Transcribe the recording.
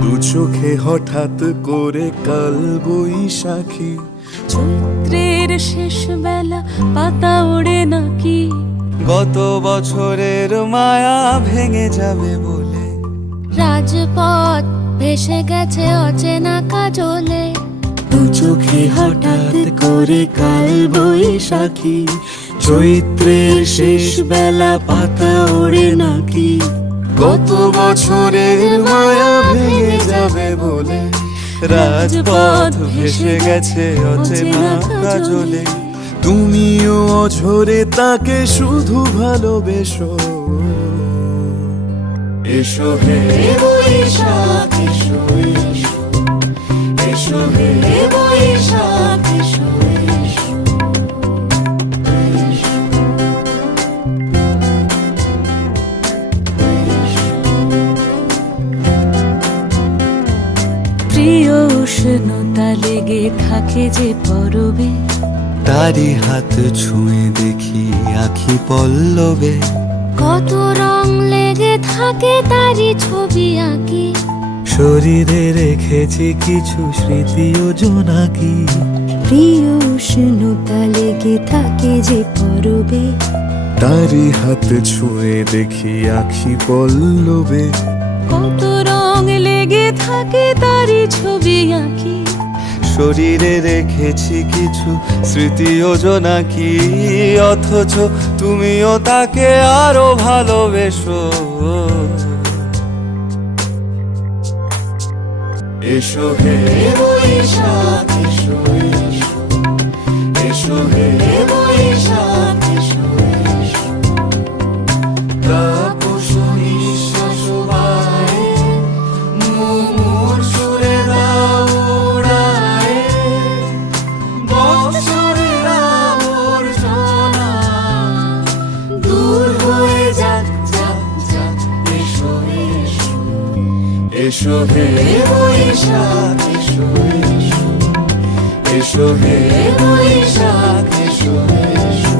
দু চোখে হঠাৎ করে কাল বৈশাখী, চৈত্রের শেষ বেলা পাতা ওড়ে নাকি, গত বছরের মায়া ভেঙে যাবে বলে, রাজপথ ভেসে গেছে অচেনা কাজলে। দু চোখে হঠাৎ করে কাল বৈশাখী, চৈত্রের শেষ বেলা পাতা ওড়ে নাকি, গত বছরের মায়া ভেঙে যাবে বলে, রাজপথ ভেসে গেছে অচেনা কাজলে। তুমিও অঝরে তাকে শুধু ভালোবেসো। এসো হে বৈশাখ এসো এসো, এসো হে বৈশাখ এসো এসো, এসো। প্রিয় উষ্ণতা লেগে থাকে যে পরবে, তারি হাত ছুঁয়ে দেখি আখি পল্লবে, কত রং লেগে থাকে তারই ছবি আঁকি, শরীরে রেখেছি কিছু স্মৃতি ও জোনাকি। প্রিয় উষ্ণতা লেগে থাকে যে পরবে, তারি হাত ছুঁয়ে দেখি আখি পল্লবে, কত রং লেগে থাকে তারই ছবি আঁকি, শরীরে রেখেছি কিছু স্মৃতি ও জোনাকি। অথচ তুমিও তাকে আরো ভালোবেসো। এসো হে বৈশাখ এসো এসো, এসো হে বৈশাখ এসো এসো। তাপস নিঃশ্বাস বায়ে, মুমুর সুরে দাও উড়ায়ে, বৎসরের আবর্জনা দূর হয়ে যাক যাক যাক। এসো এসো, এসো হে বৈশাখ এসো এসো, এসো হে বৈশাখ এসো এসো।